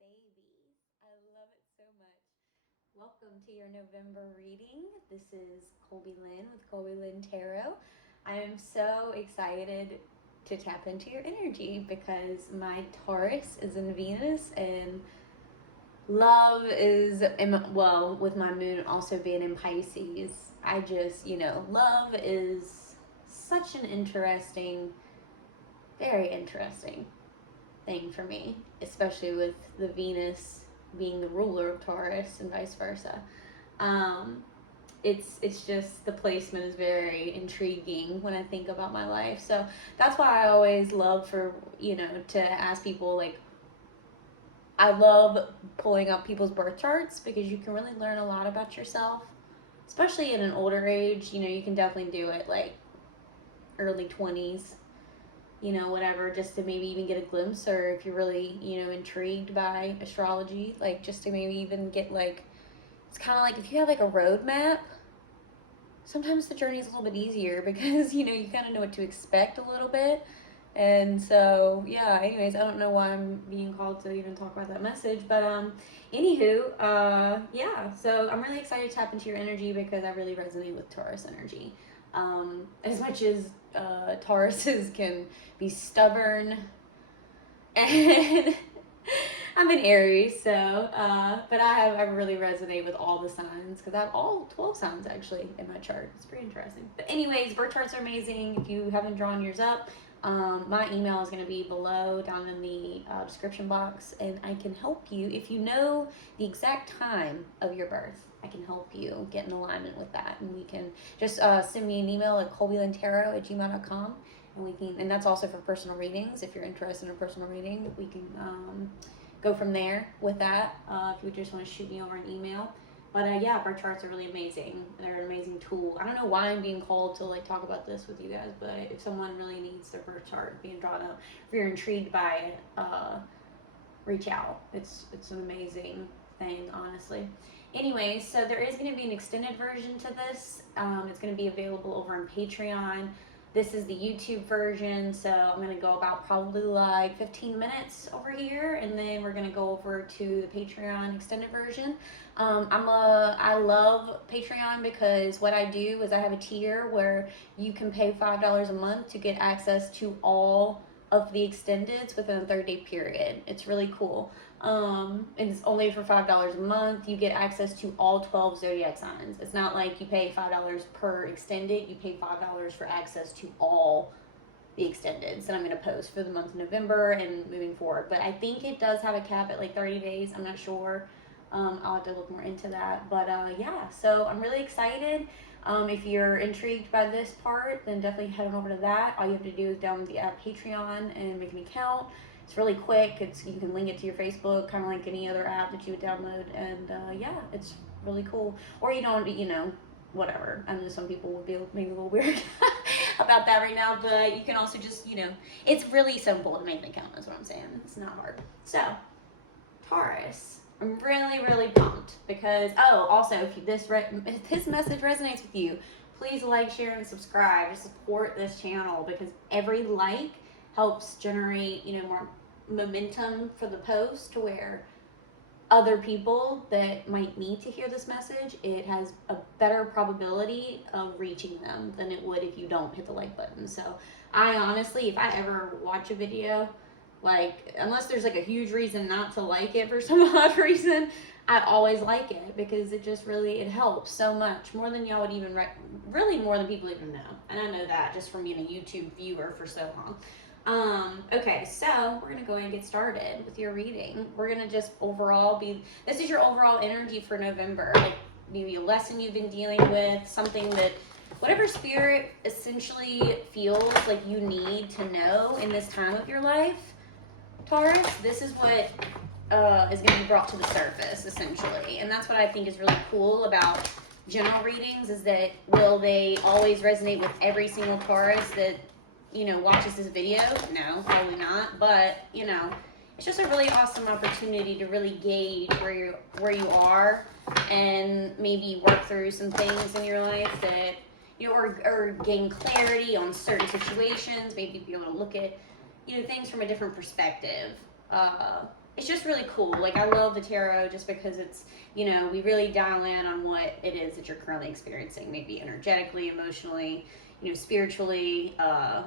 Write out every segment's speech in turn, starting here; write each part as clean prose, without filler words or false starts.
babies. I love it so much. Welcome to your November reading. This is Colby Lynn with ColbeeLynnTarot. I am so excited to tap into your energy because my Taurus is in Venus and love is, well, with my moon also being in Pisces. I just, love is such an interesting, very interesting thing for me, especially with the Venus being the ruler of Taurus and vice versa. Um, it's just the placement is very intriguing when I think about my life. So that's why I always love for to ask people like I love pulling up people's birth charts because you can really learn a lot about yourself, especially in an older age. You can definitely do it like early 20s, whatever, just to maybe even get a glimpse, or if you're really, intrigued by astrology, like just to maybe even get like, it's kind of like if you have like a roadmap, sometimes the journey is a little bit easier because, you kind of know what to expect a little bit. And so, yeah, anyways, I don't know why I'm being called to even talk about that message, but, anywho, yeah, so I'm really excited to tap into your energy because I really resonate with Taurus energy. As much as Tauruses can be stubborn, and I'm an Aries, so but I really resonate with all the signs because I have all 12 signs actually in my chart. It's pretty interesting. But anyways, birth charts are amazing. If you haven't drawn yours up, my email is going to be below down in the description box, and I can help you if you know the exact time of your birth. I can help you get in alignment with that, and we can just send me an email at ColbeeLynnTarot@gmail.com, and that's also for personal readings. If you're interested in a personal reading, we can go from there with that. If you just want to shoot me over an email. But yeah, birth charts are really amazing. They're an amazing tool. I don't know why I'm being called to like talk about this with you guys, but if someone really needs their birth chart being drawn up, if you're intrigued by it, reach out. It's an amazing thing, honestly. Anyway, so there is going to be an extended version to this. It's going to be available over on Patreon. This is the YouTube version, so I'm going to go about probably like 15 minutes over here, and then we're going to go over to the Patreon extended version. I love Patreon because what I do is I have a tier where you can pay $5 a month to get access to all of the extendeds within a 30-day period. It's really cool. And it's only for $5 a month. You get access to all 12 zodiac signs. It's not like you pay $5 per extended. You pay $5 for access to all the extendeds that I'm going to post for the month of November and moving forward. But I think it does have a cap at like 30 days. I'm not sure. I'll have to look more into that. But yeah, so I'm really excited. If you're intrigued by this part, then definitely head on over to that. All you have to do is download the app Patreon and make an account. It's really quick. You can link it to your Facebook, kind of like any other app that you would download. And yeah, it's really cool. Or you don't, whatever. I know some people would be maybe a little weird about that right now, but you can also just, it's really simple to make an account, is what I'm saying. It's not hard. So, Taurus. I'm really, really pumped because, also, if this message resonates with you, please like, share, and subscribe to support this channel because every like helps generate, more momentum for the post to where other people that might need to hear this message, it has a better probability of reaching them than it would if you don't hit the like button. So I honestly, if I ever watch a video, like, unless there's like a huge reason not to like it for some odd reason, I always like it because it just really, it helps so much, more than y'all would even, really more than people even know. And I know that just from being a YouTube viewer for so long. Okay, so we're gonna go ahead and get started with your reading. We're gonna just this is your overall energy for November, like maybe a lesson you've been dealing with, something that, whatever spirit essentially feels like you need to know in this time of your life, Taurus, this is what is going to be brought to the surface, essentially. And that's what I think is really cool about general readings, is that will they always resonate with every single Taurus that, watches this video? No, probably not. But, it's just a really awesome opportunity to really gauge where you are and maybe work through some things in your life that, or gain clarity on certain situations, maybe be able to look at, things from a different perspective. it's just really cool. Like, I love the tarot just because it's, you know, we really dial in on what it is that you're currently experiencing, maybe energetically, emotionally, you know, spiritually,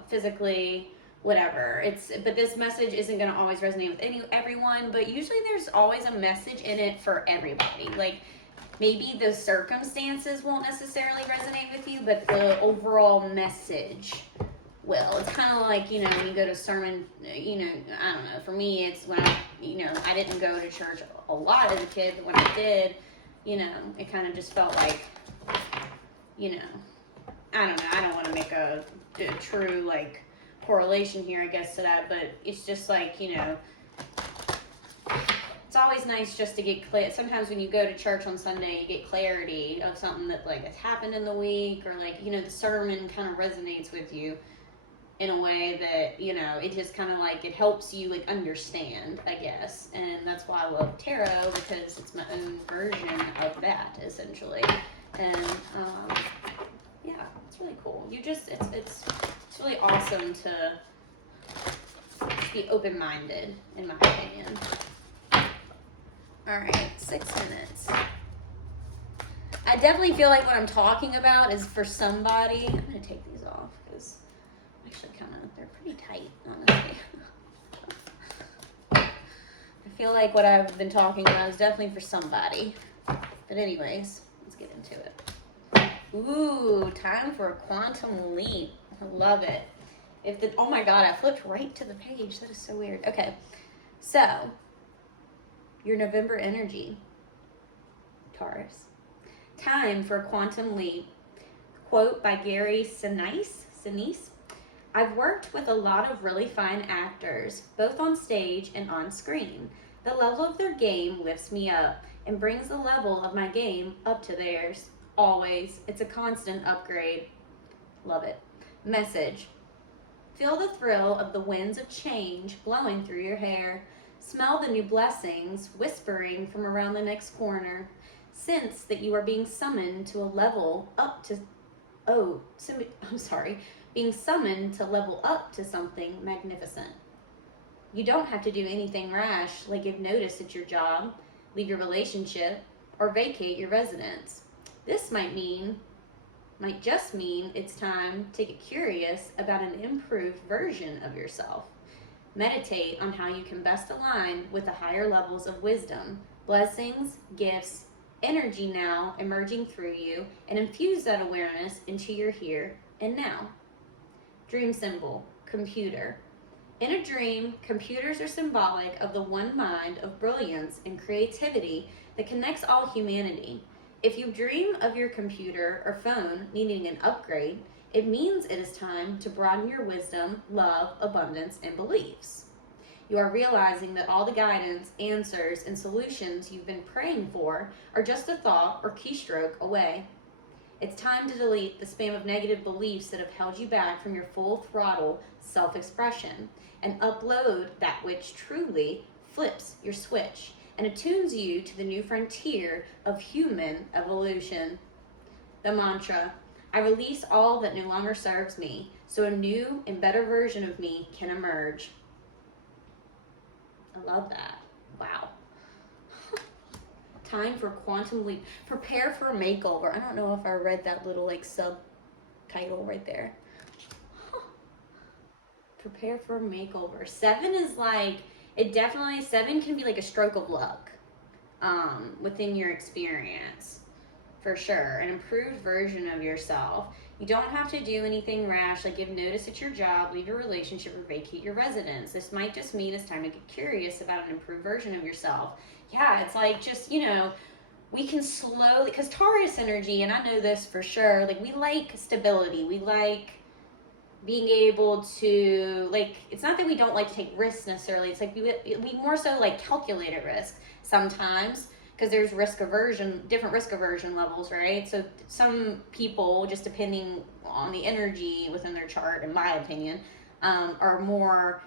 physically, whatever. But this message isn't going to always resonate with everyone, but usually there's always a message in it for everybody. Like, maybe the circumstances won't necessarily resonate with you, but the overall message will. It's kind of like, you know, when you go to sermon, you know, I don't know, for me, it's when I didn't go to church a lot as a kid, but when I did, you know, it kind of just felt like, you know, I don't know, I don't want to make a true, like, correlation here, I guess, to that, but it's just like, you know, it's always nice just to get clear. Sometimes when you go to church on Sunday, you get clarity of something that, like, has happened in the week, or, like, you know, the sermon kind of resonates with you in a way that, you know, it just kind of, like, it helps you, like, understand, I guess. And that's why I love tarot, because it's my own version of that, essentially. And yeah, it's really cool. It's really awesome to be open-minded, in my opinion. All right, 6 minutes. I definitely feel like what I'm talking about is for somebody. I'm gonna take these off because actually they're pretty tight, honestly. I feel like what I've been talking about is definitely for somebody. But anyways, let's get into it. Ooh, time for a quantum leap. I love it. Oh my God, I flipped right to the page. That is so weird. Okay, so your November energy, Taurus. Time for a quantum leap. Quote by Gary Sinise. I've worked with a lot of really fine actors, both on stage and on screen. The level of their game lifts me up and brings the level of my game up to theirs. Always. It's a constant upgrade. Love it. Message. Feel the thrill of the winds of change blowing through your hair. Smell the new blessings whispering from around the next corner. Sense that you are being summoned to a level up to, being summoned to level up to something magnificent. You don't have to do anything rash, like give notice at your job, leave your relationship, or vacate your residence. This might just mean it's time to get curious about an improved version of yourself. Meditate on how you can best align with the higher levels of wisdom, blessings, gifts, energy now emerging through you, and infuse that awareness into your here and now. Dream symbol, computer. In a dream, computers are symbolic of the one mind of brilliance and creativity that connects all humanity. If you dream of your computer or phone needing an upgrade, it means it is time to broaden your wisdom, love, abundance, and beliefs. You are realizing that all the guidance, answers, and solutions you've been praying for are just a thought or keystroke away. It's time to delete the spam of negative beliefs that have held you back from your full throttle self-expression and upload that which truly flips your switch and attunes you to the new frontier of human evolution. The mantra, I release all that no longer serves me, so a new and better version of me can emerge. I love that. Wow. Time for quantum leap. Prepare for a makeover. I don't know if I read that little like subtitle right there. Prepare for a makeover. 7 is like, 7 can be like a stroke of luck within your experience. For sure. An improved version of yourself. You don't have to do anything rash, like give notice at your job, leave your relationship, or vacate your residence. This might just mean it's time to get curious about an improved version of yourself. Yeah, it's like just, you know, we can slowly, because Taurus energy, and I know this for sure, like we like stability. We like being able to, like, it's not that we don't like to take risks necessarily. It's like we more so like calculated risk sometimes. Because there's different risk aversion levels, right? So some people, just depending on the energy within their chart, in my opinion, are more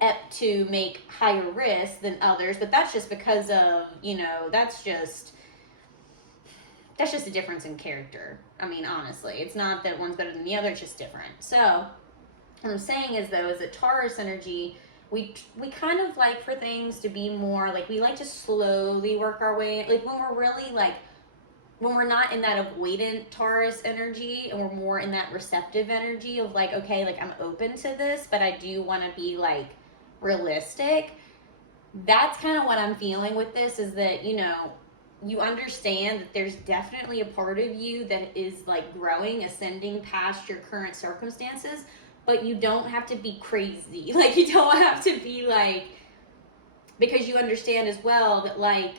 apt to make higher risk than others. But that's just because of, you know, that's just a difference in character. I mean, honestly, it's not that one's better than the other, it's just different. So what I'm saying is, though, is that Taurus energy, we kind of like for things to be more like, we like to slowly work our way, like when we're really like, when we're not in that avoidant Taurus energy and we're more in that receptive energy of like, okay, like I'm open to this, but I do want to be like realistic. That's kind of what I'm feeling with this, is that, you know, you understand that there's definitely a part of you that is like growing, ascending past your current circumstances, but you don't have to be crazy. Like, you don't have to be like, because you understand as well that like,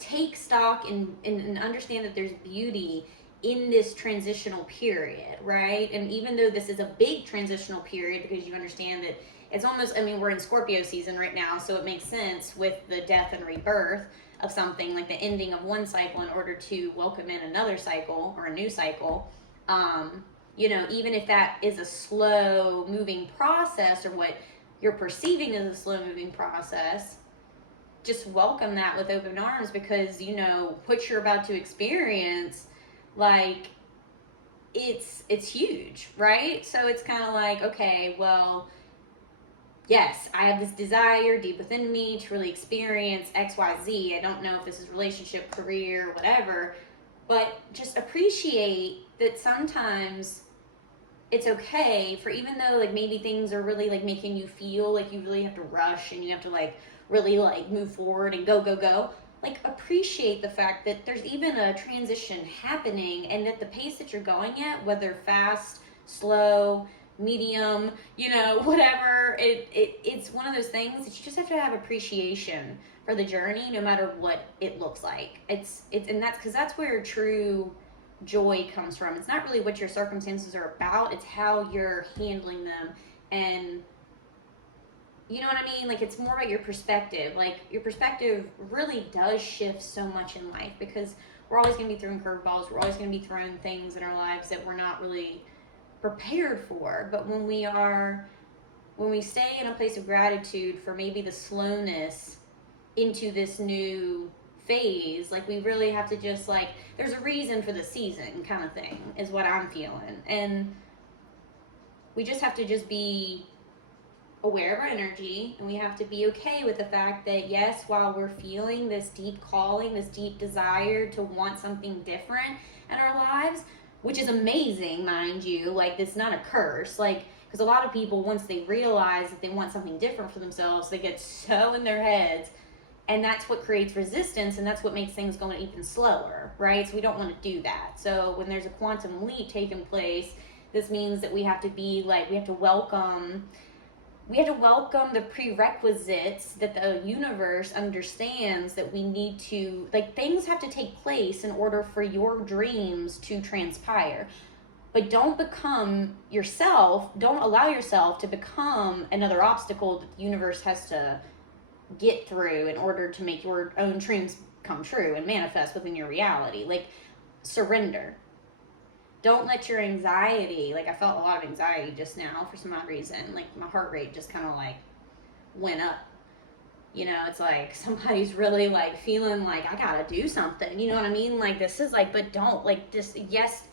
take stock and understand that there's beauty in this transitional period, right? And even though this is a big transitional period, because you understand that it's almost, I mean, we're in Scorpio season right now, so it makes sense with the death and rebirth of something, like the ending of one cycle in order to welcome in another cycle or a new cycle. You know, even if that is a slow moving process, or what you're perceiving as a slow moving process, just welcome that with open arms, because, you know, what you're about to experience, like, it's huge, right? So it's kind of like, okay, well, yes, I have this desire deep within me to really experience XYZ. I don't know if this is relationship, career, whatever, but just appreciate that sometimes it's okay for, even though like maybe things are really like making you feel like you really have to rush and you have to like really like move forward and go, like appreciate the fact that there's even a transition happening, and that the pace that you're going at, whether fast, slow, medium, you know, whatever, it's one of those things that you just have to have appreciation for the journey, no matter what it looks like. It's and that's because that's where true joy comes from. It's not really what your circumstances are about, it's how you're handling them. And you know what I mean? Like, it's more about your perspective. Like, your perspective really does shift so much in life, because we're always going to be throwing curveballs. We're always going to be throwing things in our lives that we're not really prepared for. But when we stay in a place of gratitude for maybe the slowness into this new phase, like, we really have to just like, there's a reason for the season kind of thing, is what I'm feeling. And we just have to just be aware of our energy, and we have to be okay with the fact that, yes, while we're feeling this deep calling, this deep desire to want something different in our lives, which is amazing, mind you, like, it's not a curse, like, because a lot of people, once they realize that they want something different for themselves, they get so in their heads, and that's what creates resistance, and that's what makes things go even slower, right? So we don't want to do that. So when there's a quantum leap taking place, this means that we have to be like, we have to welcome the prerequisites that the universe understands that we need to, like, things have to take place in order for your dreams to transpire. But don't become yourself, don't allow yourself to become another obstacle that the universe has to get through in order to make your own dreams come true and manifest within your reality. Like, surrender. Don't let your anxiety, like, I felt a lot of anxiety just now for some odd reason. Like, my heart rate just kind of like went up. You know, it's like somebody's really like feeling like, I gotta do something. You know what I mean? Like, this is like, but don't, like, just, yes,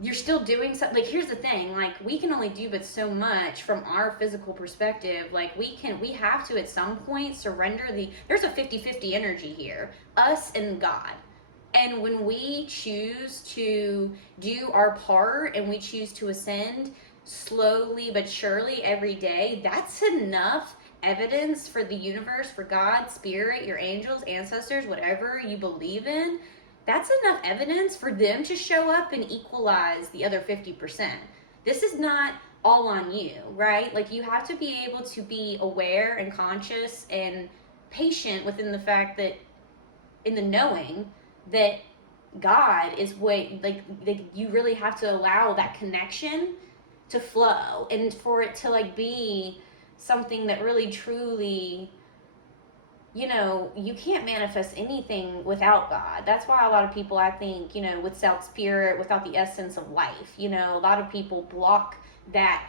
you're still doing something. Like, here's the thing, like, we can only do but so much from our physical perspective. Like, we have to at some point surrender there's a 50-50 energy here, us and God. And when we choose to do our part and we choose to ascend slowly but surely every day, that's enough evidence for the universe, for God, spirit, your angels, ancestors, whatever you believe in. That's enough evidence for them to show up and equalize the other 50%. This is not all on you, right? Like, you have to be able to be aware and conscious and patient within the fact that, in the knowing that God is what, like, you really have to allow that connection to flow, and for it to like be something that really truly, you know, you can't manifest anything without God. That's why a lot of people, I think, you know, without spirit, without the essence of life, you know, a lot of people block that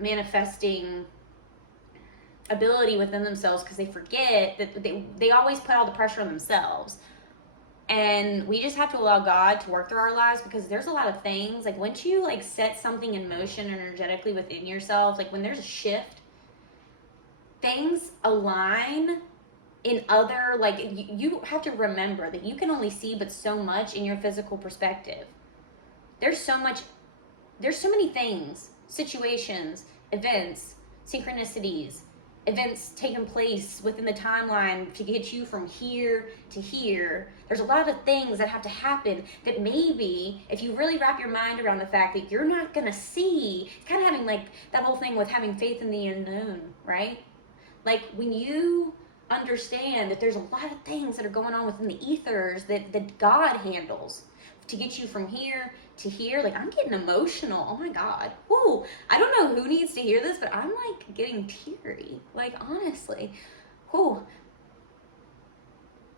manifesting ability within themselves, because they forget that they always put all the pressure on themselves. And we just have to allow God to work through our lives, because there's a lot of things, like, once you like set something in motion energetically within yourself, like when there's a shift, things align in other, like, you have to remember that you can only see but so much in your physical perspective. There's so many things, situations, events, synchronicities, events taking place within the timeline to get you from here to here. There's a lot of things that have to happen that maybe if you really wrap your mind around the fact that you're not gonna see, it's kind of having like that whole thing with having faith in the unknown, right? Like when you understand that there's a lot of things that are going on within the ethers that God handles to get you from here to here. Like, I'm getting emotional. Oh my God. Whoo. I don't know who needs to hear this, but I'm like getting teary. Like, honestly. Whoo.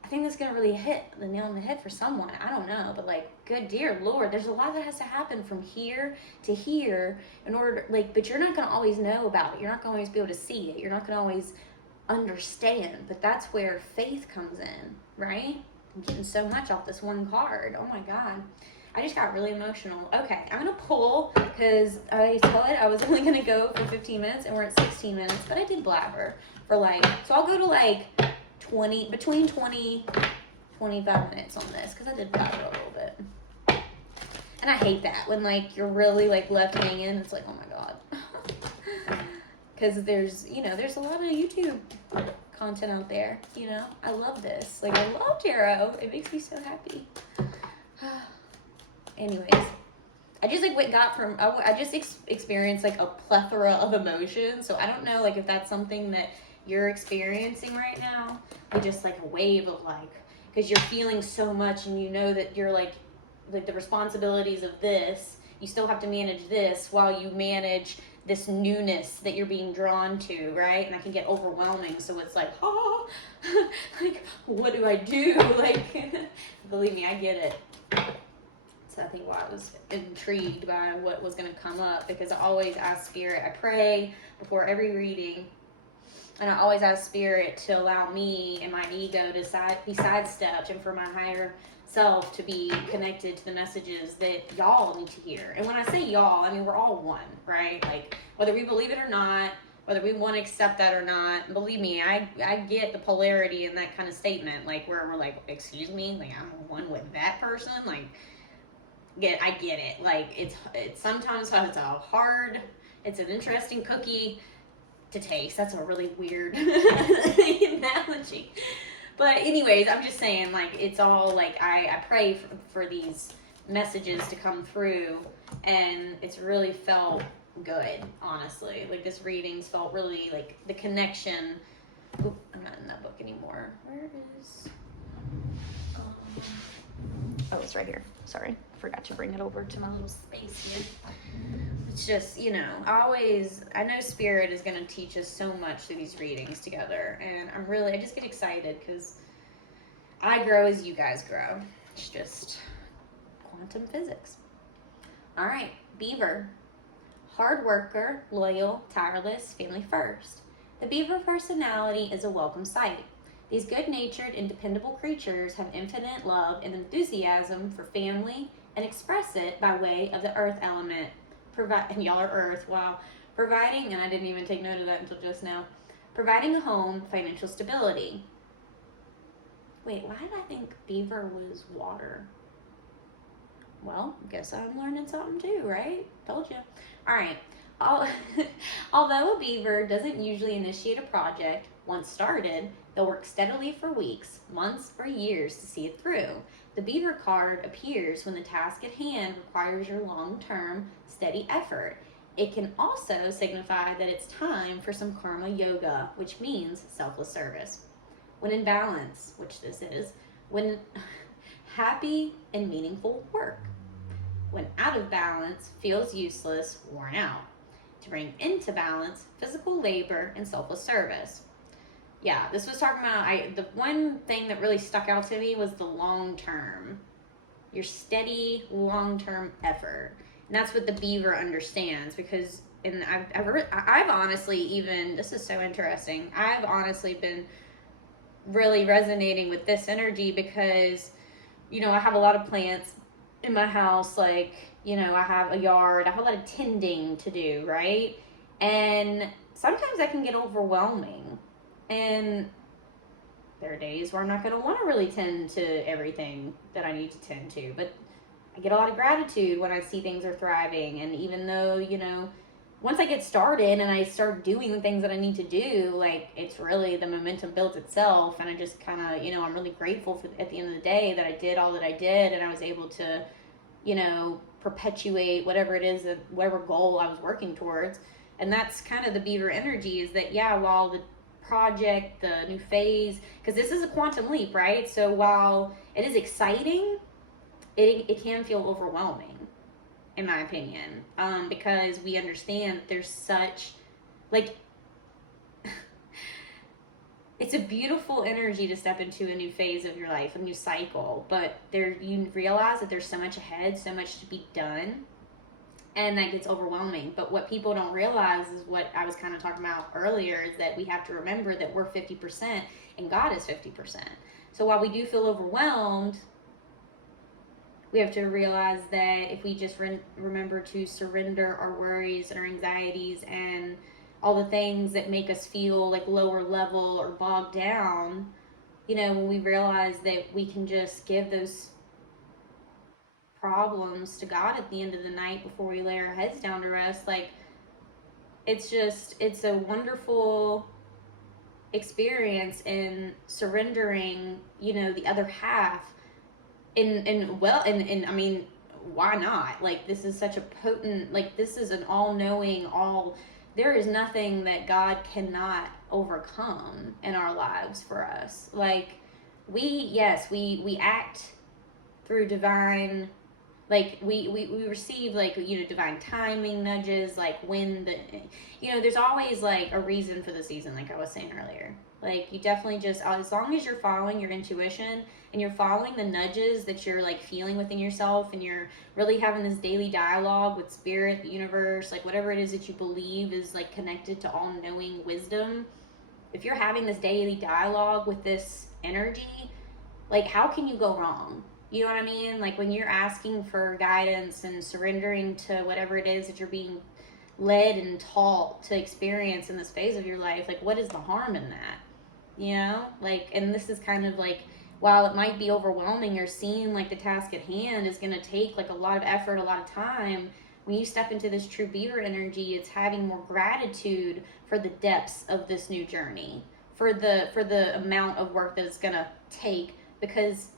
I think that's going to really hit the nail on the head for someone. I don't know. But like, good dear Lord, there's a lot that has to happen from here to here in order, like, but you're not going to always know about it. You're not going to always be able to see it. You're not going to always understand. But that's where faith comes in, right? I'm getting so much off this one card. Oh my God. I just got really emotional. Okay, I'm going to pull because I told it I was only going to go for 15 minutes and we're at 16 minutes, but I did blabber for like, so I'll go to like between 20, 25 minutes on this because I did blabber a little bit. And I hate that when like you're really like left hanging. It's like, oh my God. Because there's a lot of YouTube content out there, I love this. Like, I love tarot. It makes me so happy. Anyways, I just like I just experienced like a plethora of emotions. So I don't know like if that's something that you're experiencing right now, or just like a wave of like, because you're feeling so much and you know that you're like the responsibilities of this, you still have to manage this while you manage this newness that you're being drawn to, right? And that can get overwhelming. So it's like, oh, like, what do I do? Like, believe me, I get it. So I think why I was intrigued by what was going to come up, because I always ask Spirit, I pray before every reading, and I always ask Spirit to allow me and my ego to be sidestepped, and for my higher self to be connected to the messages that y'all need to hear. And when I say y'all, I mean we're all one, right? Like, whether we believe it or not, whether we want to accept that or not, believe me, I get the polarity in that kind of statement, like where we're like, excuse me, like I'm one with that person, like I get it. Like it's sometimes it's an interesting cookie to taste. That's a really weird analogy. But anyways, I'm just saying, like, it's all, like, I pray for these messages to come through, and it's really felt good, honestly. Like, this reading's felt really, like, the connection. Oop, I'm not in that book anymore. Where is... oh, it's right here. Sorry. I forgot to bring it over to my little space here. It's just, I know Spirit is going to teach us so much through these readings together. And I just get excited because I grow as you guys grow. It's just quantum physics. All right, Beaver. Hard worker, loyal, tireless, family first. The Beaver personality is a welcome sight. These good-natured and dependable creatures have infinite love and enthusiasm for family and express it by way of the earth element. And y'all are earth, wow. Providing, and I didn't even take note of that until just now, providing a home, financial stability. Wait, why did I think Beaver was water? Well, guess I'm learning something too, right? Told you. All right. Although a beaver doesn't usually initiate a project, once started, they'll work steadily for weeks, months, or years to see it through. The beaver card appears when the task at hand requires your long-term, steady effort. It can also signify that it's time for some karma yoga, which means selfless service. When in balance, which this is, when happy and meaningful work. When out of balance, feels useless, worn out. To bring into balance, physical labor and selfless service. Yeah, this was talking about, the one thing that really stuck out to me was the long term. Your steady, long-term effort. And that's what the beaver understands, because, and I've honestly even, this is so interesting, I've honestly been really resonating with this energy because, I have a lot of plants in my house, like, I have a yard, I have a lot of tending to do, right? And sometimes that can get overwhelming. And there are days where I'm not going to want to really tend to everything that I need to tend to. But I get a lot of gratitude when I see things are thriving. And even though, you know, once I get started and I start doing the things that I need to do, like, it's really, the momentum builds itself. And I just kind of, you know, I'm really grateful for, at the end of the day, that I did all that I did, and I was able to, you know, perpetuate whatever it is, whatever goal I was working towards. And that's kind of the Beaver energy, is that, yeah, while the project, the new phase, because this is a quantum leap, right? So while it is exciting, it can feel overwhelming, in my opinion, because we understand that there's such, like, it's a beautiful energy to step into a new phase of your life, a new cycle, but there, you realize that there's so much ahead, so much to be done, and that gets overwhelming. But what people don't realize is what I was kind of talking about earlier, is that we have to remember that we're 50% and God is 50%. So while we do feel overwhelmed, we have to realize that if we just remember to surrender our worries and our anxieties and all the things that make us feel like lower level or bogged down, you know, when we realize that we can just give those problems to God at the end of the night before we lay our heads down to rest, like, it's a wonderful experience in surrendering, you know, the other half. And I mean, why not? Like, this is such a potent, like, this is an all-knowing, there is nothing that God cannot overcome in our lives for us. Like, we act through divine, like, we receive, like, you know, divine timing nudges, like, when the, you know, there's always, like, a reason for the season, like I was saying earlier. Like, you definitely just, as long as you're following your intuition and you're following the nudges that you're, like, feeling within yourself, and you're really having this daily dialogue with spirit, the universe, like, whatever it is that you believe is, like, connected to all-knowing wisdom, if you're having this daily dialogue with this energy, like, how can you go wrong? You know what I mean? Like, when you're asking for guidance and surrendering to whatever it is that you're being led and taught to experience in this phase of your life, like, what is the harm in that? You know? Like, and this is kind of like, while it might be overwhelming or seem like the task at hand is going to take, like, a lot of effort, a lot of time, when you step into this true Beaver energy, it's having more gratitude for the depths of this new journey, for the amount of work that it's going to take, because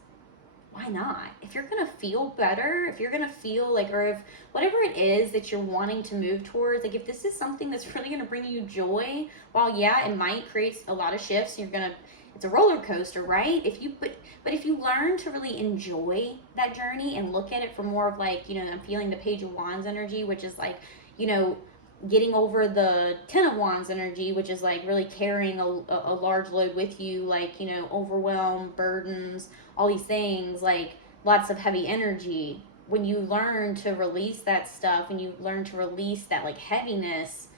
why not? If you're going to feel better, if you're going to feel like, or if whatever it is that you're wanting to move towards, like, if this is something that's really going to bring you joy, while, yeah, it might create a lot of shifts, it's a roller coaster, right? But if you learn to really enjoy that journey and look at it from more of, like, you know, I'm feeling the Page of Wands energy, which is like, you know, getting over the Ten of Wands energy, which is like really carrying a large load with you, like, you know, overwhelm, burdens, all these things, like, lots of heavy energy. When you learn to release that stuff and you learn to release that, like, heaviness,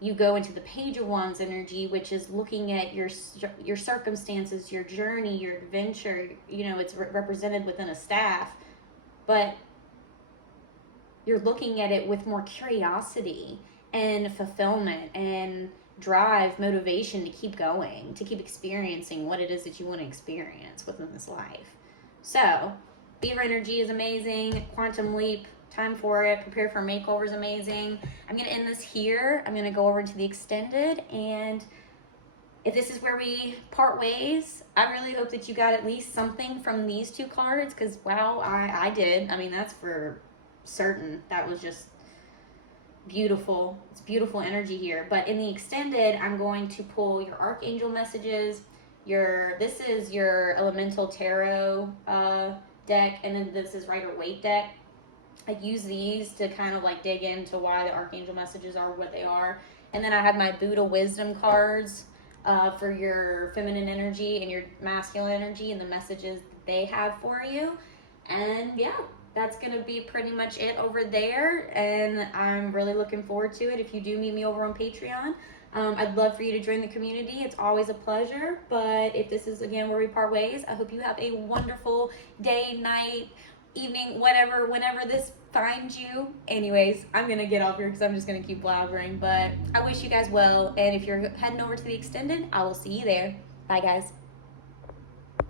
you go into the Page of Wands energy, which is looking at your circumstances, your journey, your adventure. You know, it's represented within a staff, but you're looking at it with more curiosity and fulfillment and drive, motivation to keep going, to keep experiencing what it is that you want to experience within this life. So, Beaver energy is amazing. Quantum leap, time for it. Prepare for makeover is amazing. I'm going to end this here. I'm going to go over into the extended, and if this is where we part ways, I really hope that you got at least something from these two cards, because, wow, I did. I mean, that's for certain. That was just beautiful. It's beautiful energy here. But in the extended, I'm going to pull your archangel messages. This is your elemental tarot deck, and then this is Rider-Waite deck. I use these to kind of, like, dig into why the archangel messages are what they are. And then I have my Buddha wisdom cards for your feminine energy and your masculine energy and the messages that they have for you. And yeah, that's going to be pretty much it over there, and I'm really looking forward to it. If you do meet me over on Patreon, I'd love for you to join the community. It's always a pleasure. But if this is, again, where we part ways, I hope you have a wonderful day, night, evening, whenever this find you. Anyways, I'm going to get off here because I'm just going to keep blabbering. But I wish you guys well. And if you're heading over to the extended, I will see you there. Bye, guys.